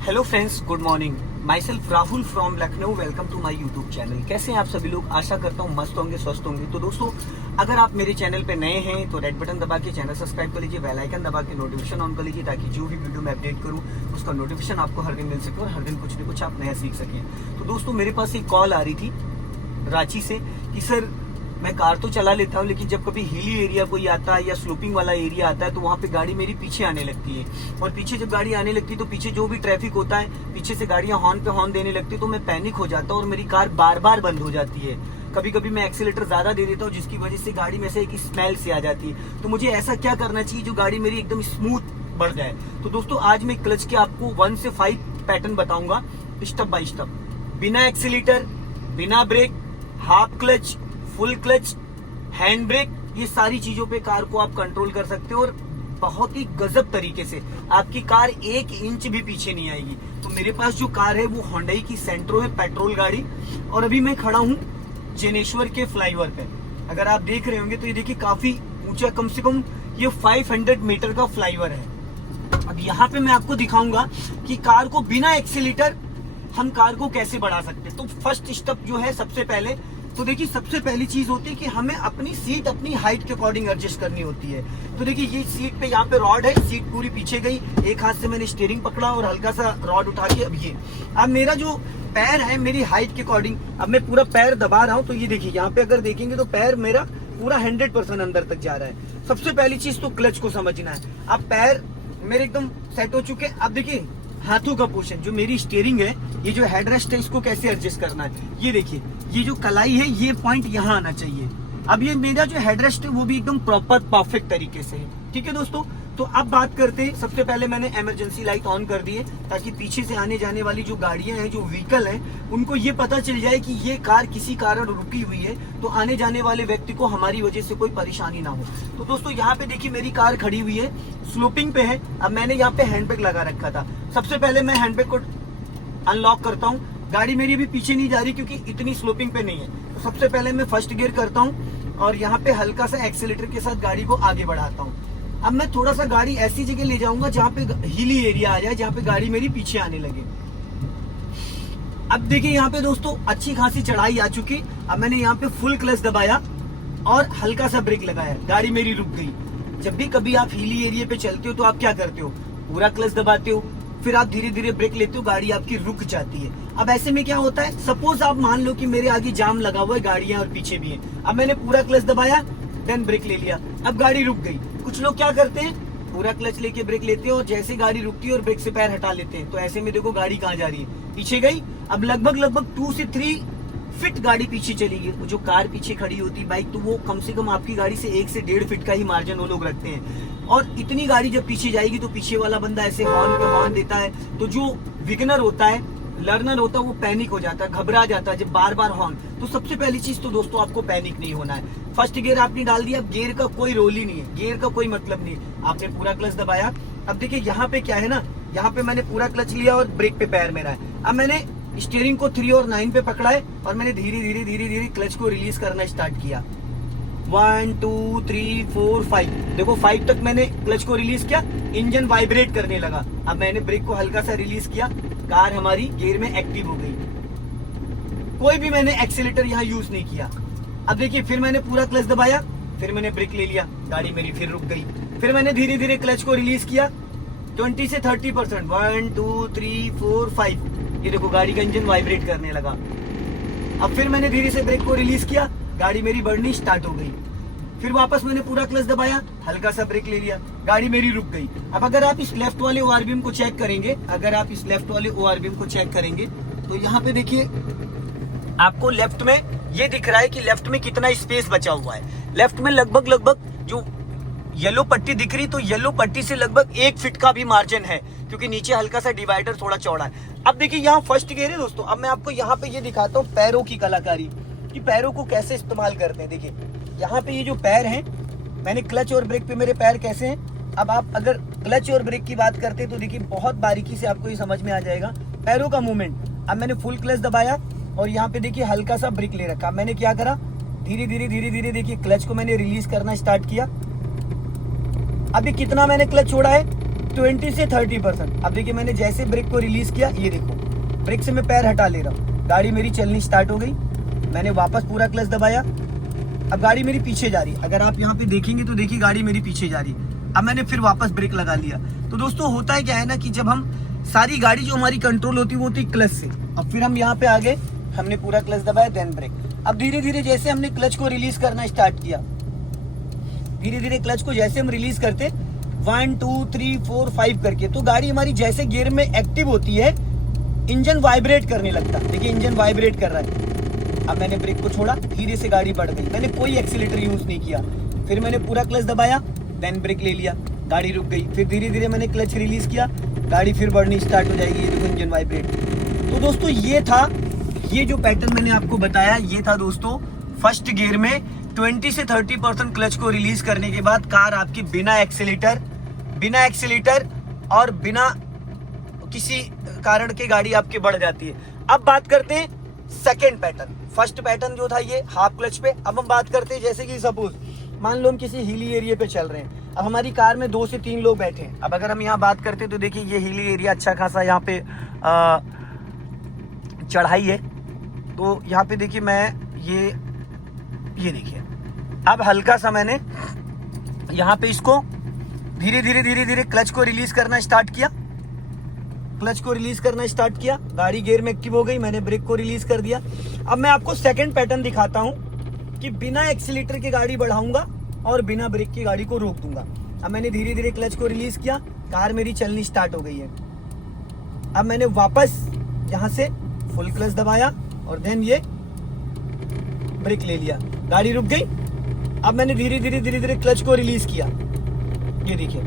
Hello friends, good morning. Myself Rahul from Lucknow. Welcome to my YouTube channel. कैसे हैं आप सभी लोग? आशा करता हूँ मस्त होंगे, स्वस्थ होंगे। तो दोस्तों, अगर आप मेरे चैनल पे नए हैं तो रेड बटन दबा के चैनल सब्सक्राइब कर लीजिए, बेल आइकन दबा के नोटिफिकेशन ऑन कर लीजिए, ताकि जो भी वीडियो मैं अपडेट करूँ उसका नोटिफिकेशन आपको हर दिन मिल सके और हर दिन कुछ न कुछ आप नया सीख सकें। तो दोस्तों, मेरे पास एक कॉल आ रही थी रांची से कि सर, मैं कार तो चला लेता हूँ, लेकिन जब कभी हिली एरिया कोई आता है या स्लोपिंग वाला एरिया आता है तो वहाँ पे गाड़ी मेरी पीछे आने लगती है। और पीछे जब गाड़ी आने लगती है तो पीछे जो भी ट्रैफिक होता है, पीछे से गाड़ियां हॉर्न पे हॉर्न देने लगती है, तो मैं पैनिक हो जाता हूँ और मेरी कार बार बार बंद हो जाती है। कभी कभी मैं एक्सीलेटर ज्यादा दे देता हूँ, जिसकी वजह से गाड़ी में से एक स्मेल सी आ जाती है। तो मुझे ऐसा क्या करना चाहिए जो गाड़ी मेरी एकदम स्मूथ बढ़ जाए? तो दोस्तों, आज मैं क्लच के आपको 1 से 5 पैटर्न बताऊंगा स्टेप बाय स्टेप। बिना एक्सीलेटर, बिना brake, half clutch, full clutch, hand brake, ये सारी चीजों पे कार को आप कंट्रोल कर सकते हो और बहुत ही गजब तरीके से आपकी कार 1 इंच भी पीछे नहीं आएगी। तो मेरे पास जो कार है वो होंडई की सेंट्रो है, पेट्रोल गाड़ी। और अभी मैं खड़ा हूँ जनेश्वर के फ्लाईओवर पे। अगर आप देख रहे होंगे तो ये देखिए, काफी ऊंचा, कम से कम ये 500 मीटर का फ्लाईओवर है। अब यहाँ पे मैं आपको दिखाऊंगा कि कार को बिना एक्सीलेटर हम कार को कैसे बढ़ा सकते हैं। तो फर्स्ट स्टेप जो है, सबसे पहले तो देखिए, सबसे पहली चीज होती है कि हमें अपनी सीट अपनी हाइट के अकॉर्डिंग एडजस्ट करनी होती है। तो देखिए, ये सीट पे यहाँ पे रॉड है, सीट पूरी पीछे गई, एक हाथ से मैंने स्टीयरिंग पकड़ा और हल्का सा रॉड उठा के अब मेरा जो पैर है मेरी हाइट के अकॉर्डिंग, अब मैं पूरा पैर दबा रहा हूँ। तो ये देखिए, यहाँ पे अगर देखेंगे तो पैर मेरा पूरा 100% अंदर तक जा रहा है। सबसे पहली चीज तो क्लच को समझना है। अब पैर मेरे एकदम सेट हो चुके। अब देखिए, हाथों का पोर्शन, जो मेरी स्टीयरिंग है, ये जो हेडरेस्ट है, इसको कैसे एडजस्ट करना है। ये देखिए, ये जो कलाई है, ये पॉइंट यहाँ आना चाहिए। अब ये मेरा जो हेडरेस्ट है वो भी एकदम प्रॉपर परफेक्ट तरीके से है। ठीक है दोस्तों, तो अब बात करते हैं। सबसे पहले मैंने इमरजेंसी लाइट ऑन कर दी है, ताकि पीछे से आने जाने वाली जो गाड़ियां हैं, जो व्हीकल हैं, उनको ये पता चल जाए कि ये कार किसी कारण रुकी हुई है, तो आने जाने वाले व्यक्ति को हमारी वजह से कोई परेशानी ना हो। तो दोस्तों, यहाँ पे देखिए, मेरी कार खड़ी हुई है, स्लोपिंग पे है। अब मैंने यहाँ पे हैंडब्रेक लगा रखा था। सबसे पहले मैं हैंडब्रेक को अनलॉक करता हूँ। गाड़ी मेरी अभी पीछे नहीं जा रही क्योंकि इतनी स्लोपिंग पे नहीं है। तो सबसे पहले मैं फर्स्ट गियर करता हूँ और यहाँ पे हल्का सा एक्सीलेटर के साथ गाड़ी को आगे बढ़ाता हूँ। अब मैं थोड़ा सा गाड़ी ऐसी जगह ले जाऊंगा जहाँ पे हिली एरिया आ जाए, जहाँ पे गाड़ी मेरी पीछे आने लगे। अब देखिए, यहाँ पे दोस्तों अच्छी खासी चढ़ाई आ चुकी। अब मैंने यहाँ पे फुल क्लच दबाया और हल्का सा ब्रेक लगाया, गाड़ी मेरी रुक गई। जब भी कभी आप हिली एरिया पे चलते हो तो आप क्या करते हो? पूरा क्लच दबाते हो, फिर आप धीरे धीरे ब्रेक लेते हो, गाड़ी आपकी रुक जाती है। अब ऐसे में क्या होता है, सपोज आप मान लो कि मेरे आगे जाम लगा हुआ है, गाड़ियां और पीछे भी है। अब मैंने पूरा क्लच दबाया, देन ब्रेक ले लिया, अब गाड़ी रुक गई। कुछ लोग क्या करते हैं, पूरा क्लच लेके ब्रेक लेते हैं और जैसे गाड़ी रुकती है और ब्रेक से पैर हटा लेते हैं। तो ऐसे में देखो, गाड़ी कहाँ जा रही है? पीछे गई। अब लगभग 2 से 3 फीट गाड़ी पीछे चली गई। वो जो कार पीछे खड़ी होती बाइक, तो वो कम से कम आपकी गाड़ी से 1 से 1.5 फीट का ही मार्जिन वो लोग रखते हैं। और इतनी गाड़ी जब पीछे जाएगी तो पीछे वाला बंदा ऐसे हॉर्न पे हॉर्न देता है, तो जो बिगिनर होता है, लर्नर होता है, वो पैनिक हो जाता है, घबरा जाता है जब बार बार हॉर्न। तो सबसे पहली चीज तो दोस्तों, आपको पैनिक नहीं होना है। फर्स्ट गियर आपने डाल दिया, अब गियर का कोई रोल ही नहीं है, गियर का कोई मतलब नहीं है। आपने पूरा क्लच दबाया। अब देखिए, यहाँ पे क्या है ना, यहाँ पे मैंने पूरा क्लच लिया और ब्रेक पे पैर मेरा है। अब मैंने स्टीयरिंग को 3 और 9 पे पकड़ा है और मैंने धीरे धीरे क्लच को रिलीज करना स्टार्ट किया। 1 2 3 4 5। देखो, 5 तक मैंने क्लच को रिलीज किया, इंजन वाइब्रेट करने लगा। अब मैंने ब्रेक को हल्का सा रिलीज किया, कार हमारी गियर में एक्टिव हो गई। कोई भी मैंने एक्सीलेटर यहाँ यूज नहीं किया। अब देखिए, फिर मैंने पूरा क्लच दबाया, फिर मैंने ब्रेक ले लिया, गाड़ी मेरी फिर रुक गई। फिर मैंने धीरे धीरे क्लच को रिलीज किया, 20 से 30%, 1 2 3 4 5। ये देखो, गाड़ी का इंजन वाइब्रेट करने लगा। अब फिर मैंने धीरे से ब्रेक को रिलीज किया, गाड़ी मेरी बढ़नी स्टार्ट हो गई। फिर वापस मैंने पूरा क्लच दबाया, हल्का सा ब्रेक ले लिया, गाड़ी मेरी रुक गई। अब अगर आप इस लेफ्ट वाले ओआरबीएम को चेक करेंगे, तो यहाँ पे देखिए, आपको लेफ्ट में ये दिख रहा है कि लेफ्ट में कितना स्पेस बचा हुआ है। लेफ्ट में लगभग जो येलो पट्टी दिख रही, तो येलो पट्टी से लगभग 1 फीट का भी मार्जिन है, क्योंकि नीचे हल्का सा डिवाइडर थोड़ा चौड़ा है। अब देखिए, यहाँ फर्स्ट गियर है दोस्तों। अब मैं आपको यहाँ पे ये दिखाता हूँ पैरों की कलाकारी, कि पैरों को कैसे इस्तेमाल करते हैं। देखिए, यहाँ पे ये जो पैर हैं, मैंने क्लच और ब्रेक पे मेरे पैर कैसे हैं। अब आप अगर क्लच और ब्रेक की बात करते हैं तो देखिए, बहुत बारीकी से आपको ये समझ में आ जाएगा पैरों का मूवमेंट। अब मैंने फुल क्लच दबाया और यहाँ पे देखिए हल्का सा ब्रेक ले रखा। मैंने क्या करा, धीरे धीरे देखिए क्लच को मैंने रिलीज करना स्टार्ट किया। अभी कितना मैंने क्लच छोड़ा है, 20 से 30%। अब देखिए मैंने जैसे ब्रेक को रिलीज किया, ये देखो ब्रेक से मैं पैर हटा ले रहा हूँ, गाड़ी मेरी चलनी स्टार्ट हो गई। मैंने वापस पूरा क्लच दबाया, अब गाड़ी मेरी पीछे जा रही है। अगर आप यहाँ पे देखेंगे तो देखिए गाड़ी मेरी पीछे जा रही है। अब मैंने फिर वापस ब्रेक लगा लिया। तो दोस्तों होता है क्या है ना कि जब हम सारी गाड़ी जो हमारी कंट्रोल होती है वो होती है क्लच से। अब फिर हम यहाँ पे आ गए, हमने पूरा क्लच दबाया, देन ब्रेक। अब धीरे धीरे जैसे हमने क्लच को रिलीज करना स्टार्ट किया, धीरे धीरे क्लच को जैसे हम रिलीज करते 1 2 3 4 5 करके, तो गाड़ी हमारी जैसे गियर में एक्टिव होती है इंजन वाइब्रेट करने लगता है। देखिए इंजन वाइब्रेट कर रहा है। अब मैंने ब्रेक को छोड़ा, धीरे से गाड़ी बढ़ गई, मैंने कोई एक्सीलेटर यूज नहीं किया। फिर मैंने पूरा क्लच दबाया, देन ब्रेक ले लिया, गाड़ी रुक गई। फिर धीरे धीरे मैंने क्लच रिलीज किया, गाड़ी फिर बढ़नी स्टार्ट हो जाएगी। ये देखो इंजन वाइब्रेट। तो दोस्तों ये था, ये जो पैटर्न मैंने आपको बताया ये था दोस्तों फर्स्ट गियर में 20 से 30% क्लच को रिलीज करने के बाद कार आपकी बिना एक्सीलेटर और बिना किसी कारण के गाड़ी आपकी बढ़ जाती है। अब बात करते हैं सेकेंड पैटर्न। फर्स्ट पैटर्न जो था ये हाफ क्लच पे। अब हम बात करते हैं जैसे कि सपोज मान लो हम किसी हिली एरिया पे चल रहे हैं, अब हमारी कार में 2 से 3 लोग बैठे हैं। अब अगर हम यहाँ बात करते हैं तो देखिए ये हिली एरिया अच्छा खासा यहाँ पे चढ़ाई है। तो यहाँ पे देखिए मैं ये देखिए अब हल्का सा मैंने यहाँ पे इसको धीरे धीरे क्लच को रिलीज करना स्टार्ट किया, गाड़ी गियर में एक्टिव हो गई, मैंने ब्रेक को रिलीज कर दिया। अब मैं आपको सेकंड पैटर्न दिखाता हूं कि बिना एक्सीलेटर की गाड़ी बढ़ाऊंगा और बिना ब्रेक की गाड़ी को रोक दूंगा। अब मैंने धीरे धीरे क्लच को रिलीज किया, कार मेरी चलनी स्टार्ट हो गई है। अब मैंने वापस यहां से फुल क्लच दबाया और देन ये ब्रेक ले लिया, गाड़ी रुक गई। अब मैंने धीरे धीरे क्लच को रिलीज किया, ये देखिए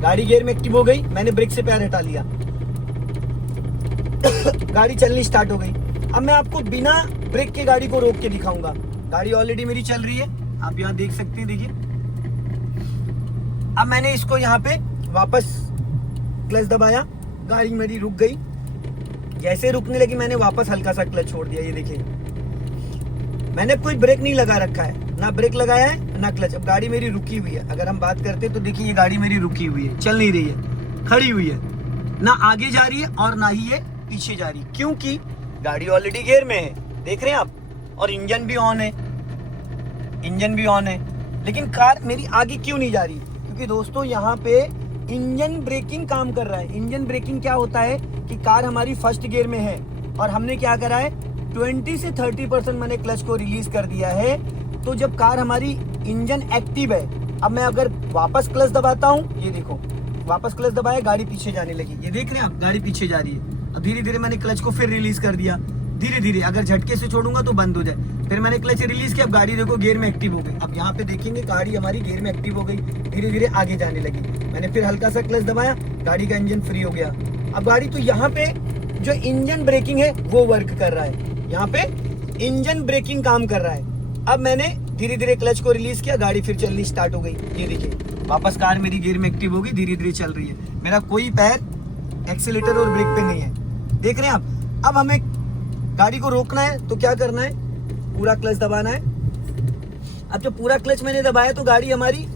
गाड़ी गियर में एक्टिव हो गई, मैंने ब्रेक से पैर हटा लिया, गाड़ी चलनी स्टार्ट हो गई। अब मैं आपको बिना ब्रेक के गाड़ी को रोक के दिखाऊंगा। गाड़ी ऑलरेडी मेरी चल रही है, आप यहाँ देख सकते हैं, देखिए। अब मैंने इसको यहाँ पे वापस क्लच दबाया, गाड़ी मेरी रुक गई। जैसे रुकने लगी मैंने वापस हल्का सा क्लच छोड़ दिया, ये देखिए मैंने कोई ब्रेक नहीं लगा रखा है, ना ब्रेक लगाया है ना क्लच। अब गाड़ी मेरी रुकी हुई है। अगर हम बात करते तो देखिए ये गाड़ी मेरी रुकी हुई है, चल नहीं रही है, खड़ी हुई है, ना आगे जा रही है और ना ही ये पीछे जा रही, क्योंकि गाड़ी ऑलरेडी गियर में है, देख रहे हैं आप, और इंजन भी ऑन है, लेकिन कार मेरी आगे क्यों नहीं जा रही? क्योंकि दोस्तों यहाँ पे इंजन ब्रेकिंग काम कर रहा है। इंजन ब्रेकिंग क्या होता है कि कार हमारी फर्स्ट गियर में है और हमने क्या करा है 20 से 30% मैंने क्लच को रिलीज कर दिया है। तो जब कार हमारी इंजन एक्टिव है, अब मैं अगर वापस क्लच दबाता हूँ, ये देखो वापस क्लच दबाया, गाड़ी पीछे जाने लगी, ये देख रहे हैं आप, गाड़ी पीछे जा रही है। अब धीरे धीरे मैंने क्लच को फिर रिलीज कर दिया, धीरे धीरे, अगर झटके से छोड़ूंगा तो बंद हो जाए। फिर मैंने क्लच रिलीज किया, अब गाड़ी देखो गियर में एक्टिव हो गई। अब यहाँ पे देखेंगे गाड़ी हमारी गियर में एक्टिव हो गई, धीरे धीरे आगे जाने लगी। मैंने फिर हल्का सा क्लच दबाया, गाड़ी का इंजन फ्री हो गया। अब गाड़ी, तो यहाँ पे जो इंजन ब्रेकिंग है वो वर्क कर रहा है, यहाँ पे इंजन ब्रेकिंग काम कर रहा है। अब मैंने धीरे धीरे क्लच को रिलीज किया, गाड़ी फिर चलनी स्टार्ट हो गई, ये देखिए वापस कार मेरी गियर में एक्टिव हो गई, धीरे धीरे चल रही है। मेरा कोई पैर एक्सीलेटर और ब्रेक पे नहीं है, देख रहे हैं आप। अब हमें गाड़ी को रोकना है तो क्या करना है, पूरा क्लच दबाना है। अब जब पूरा क्लच मैंने दबाया तो गाड़ी हमारी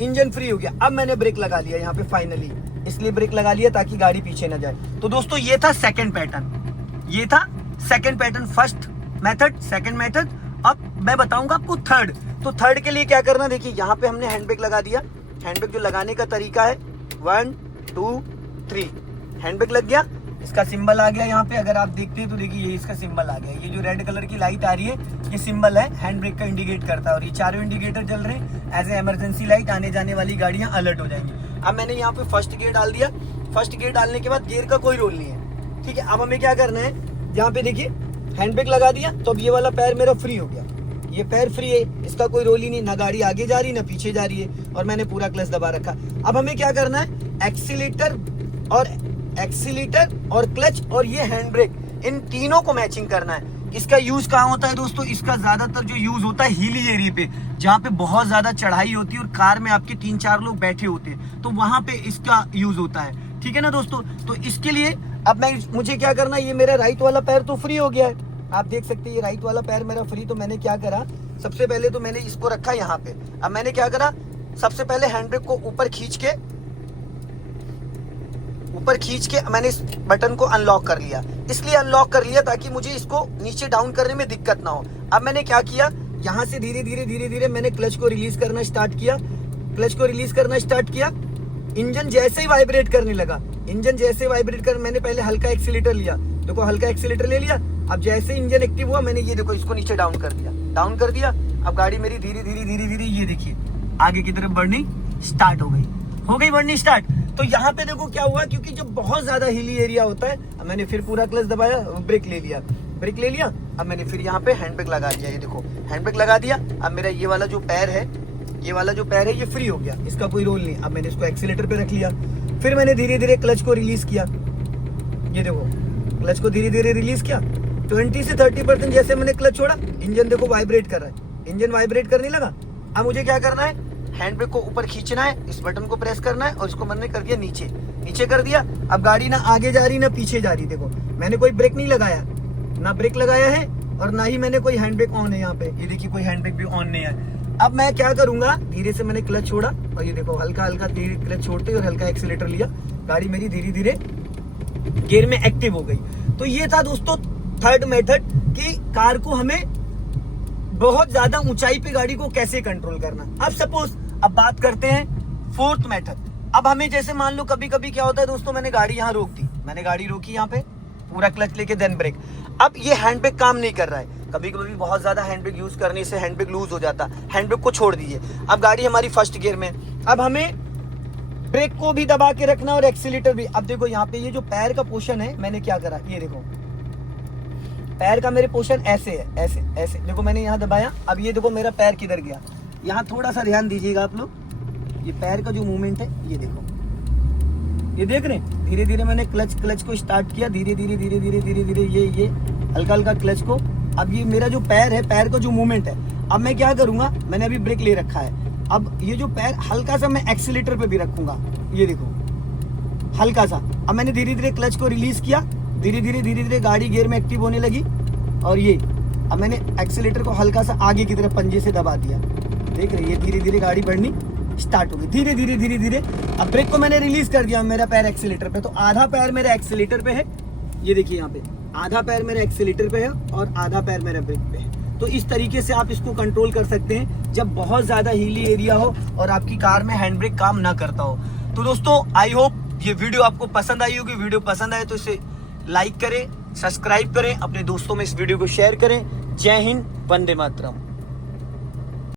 इंजन फ्री हो गया। अब मैंने ब्रेक लगा लिया यहाँ पे फाइनली, इसलिए ब्रेक लगा लिया ताकि गाड़ी पीछे ना जाए। तो दोस्तों ये था second pattern, first method, second method. अब मैं बताऊंगा आपको थर्ड। तो थर्ड के लिए क्या करना, देखिए यहाँ पे हमने हैंड ब्रेक लगा दिया। हैंड ब्रेक जो लगाने का तरीका है 1 2 3, हैंड ब्रेक लग गया, इसका सिंबल आ गया यहाँ पे। अगर आप देखते हैं तो देखिए ये इसका सिंबल आ गया, ये जो रेड कलर की लाइट आ रही है ये सिंबल है, हैंड ब्रेक का इंडिकेट करता है। और ये चारों इंडिकेटर जल रहे हैं एज ए इमरजेंसी लाइट, आने जाने वाली गाड़ियां अलर्ट हो जाएंगी। अब मैंने यहाँ पे फर्स्ट गियर डाल दिया। फर्स्ट गियर डालने के बाद गियर का कोई रोल नहीं है, ठीक है। अब हमें क्या करना है, यहाँ पे देखिए हैंड ब्रेक लगा दिया तो अब ये वाला पैर मेरा फ्री हो गया, ये पैर फ्री है, इसका कोई रोल ही नहीं, ना गाड़ी आगे जा रही ना पीछे जा रही है, और मैंने पूरा क्लच दबा रखा। अब हमें क्या करना है, एक्सीलेटर और क्लच और ये हैंड ब्रेक, इन तीनों को मैचिंग करना है। इसका यूज कहाँ होता है दोस्तों, इसका ज्यादातर जो यूज होता है हिली एरिया पे, जहाँ पे बहुत ज्यादा चढ़ाई होती है और कार में आपके 3-4 लोग बैठे होते हैं, तो वहां पे इसका यूज होता है, ठीक है ना दोस्तों। तो इसके लिए अब मुझे क्या करना है, ये मेरा राइट वाला पैर तो फ्री हो गया है, आप देख सकते हैं ये राइट वाला पैर मेरा फ्री। तो मैंने क्या करा, सबसे पहले तो मैंने इसको रखा यहाँ पे। अब मैंने क्या करा, सबसे पहले हैंड ब्रेक को ऊपर खींच के ऊपर खींच के मैंने इस बटन को अनलॉक कर लिया। इसलिए अनलॉक कर लिया ताकि मुझे इसको नीचे डाउन करने में दिक्कत ना हो। अब मैंने क्या किया, यहाँ से धीरे धीरे मैंने क्लच को रिलीज करना स्टार्ट किया। क्लच को रिलीज करना स्टार्ट किया, इंजन जैसे ही वाइब्रेट करने लगा, इंजन जैसे वाइब्रेट कर, मैंने पहले हल्का एक्सीलेटर लिया, देखो हल्का एक्सीलेटर ले लिया। अब जैसे इंजन एक्टिव हुआ, मैंने ये देखो इसको नीचे डाउन कर दिया, डाउन कर दिया। अब गाड़ी मेरी धीरे धीरे ये देखिए आगे की तरफ बढ़नी स्टार्ट हो गई बढ़नी स्टार्ट। तो यहाँ पे देखो क्या हुआ, क्योंकि जब बहुत ज्यादा हिली एरिया होता है, अब मैंने फिर पूरा क्लच दबाया, ब्रेक ले लिया। अब मैंने फिर यहाँ पे हैंड ब्रेक लगा दिया, ये देखो हैंड ब्रेक लगा दिया। अब मेरा ये वाला जो पैर है ये फ्री हो गया, इसका कोई रोल नहीं। अब मैंने इसको एक्सीलेटर पे रख लिया। फिर मैंने धीरे धीरे क्लच को रिलीज किया, ये देखो क्लच को धीरे धीरे रिलीज किया। 20 से 30% जैसे मैंने क्लच छोड़ा, इंजन देखो वाइब्रेट कर रहा है, इंजन वाइब्रेट करने लगा। अब मुझे क्या करना है, हैंड ब्रेक को ऊपर खींचना है, इस बटन को प्रेस करना है और इसको मैंने कर दिया नीचे कर दिया। अब गाड़ी ना आगे जा रही ना पीछे जा रही, देखो मैंने कोई ब्रेक नहीं लगाया, ना ब्रेक लगाया है और ना ही मैंने कोई हैंड ब्रेक ऑन है। यहाँ पे ये देखिए कोई हैंड ब्रेक भी ऑन नहीं है। अब मैं क्या करूंगा, धीरे से मैंने क्लच छोड़ा और ये देखो हल्का धीरे क्लच छोड़ते और हल्का एक्सीलेटर लिया, गाड़ी मेरी धीरे धीरे गियर में एक्टिव हो गई। तो ये था दोस्तों थर्ड मेथड कि कार को हमें बहुत ज्यादा ऊंचाई पे गाड़ी को कैसे कंट्रोल करना। अब बात करते हैं फोर्थ मेथड। अब हमें जैसे मान लो कभी कभी क्या होता है दोस्तों, मैंने गाड़ी यहाँ रोक दी, मैंने गाड़ी रोकी यहाँ पे, पूरा क्लच लेके देन ब्रेक। अब ये हैंड ब्रेक काम नहीं कर रहा है, कभी कभी बहुत ज्यादा हैंड ब्रेक यूज करने से हैंड ब्रेक लूज हो जाता, हैंड ब्रेक को छोड़ दीजिए। अब गाड़ी हमारी फर्स्ट गियर में, अब हमें ब्रेक को भी दबा के रखना और एक्सीलेटर भी। अब देखो यहाँ पे ये जो पैर का पोर्शन है, मैंने क्या करा, ये देखो पैर का मेरे पोर्शन ऐसे है, ऐसे देखो मैंने यहाँ दबाया। अब ये देखो मेरा पैर किधर गया, यहाँ थोड़ा सा ध्यान दीजिएगा आप लोग, ये पैर का जो मूवमेंट है ये देखो, ये देख रहे हैं। धीरे धीरे मैंने क्लच को स्टार्ट किया, धीरे धीरे ये हल्का क्लच को। अब ये मेरा जो पैर है, पैर का जो मूवमेंट है, अब मैं क्या करूंगा, मैंने अभी ब्रेक ले रखा है, अब ये जो पैर हल्का सा मैं एक्सीलेटर पे भी रखूंगा, ये देखो हल्का सा। अब मैंने धीरे धीरे क्लच को रिलीज किया, धीरे धीरे गाड़ी गियर में एक्टिव होने लगी। और ये अब मैंने एक्सीलेटर को हल्का सा आगे की तरफ पंजे से दबा दिया, देख रहे हैं, धीरे धीरे गाड़ी बढ़नी स्टार्ट हो गई, धीरे धीरे। अब ब्रेक को मैंने रिलीज कर दिया, मेरा पैर एक्सीलेटर पे, तो आधा पैर मेरा एक्सीलेटर पे है, ये देखिए यहाँ पे आधा पैर मेरा एक्सीलेटर पे है और आधा पैर मेरा ब्रेक पे है। तो इस तरीके से आप इसको कंट्रोल कर सकते हैं जब बहुत ज्यादा हिली एरिया हो और आपकी कार में हैंड ब्रेक काम ना करता हो। तो दोस्तों आई होप ये वीडियो आपको पसंद आई होगी। वीडियो पसंद आए तो इसे लाइक करें, सब्सक्राइब करें, अपने दोस्तों में इस वीडियो को शेयर करें। जय हिंद, वंदे मातरम।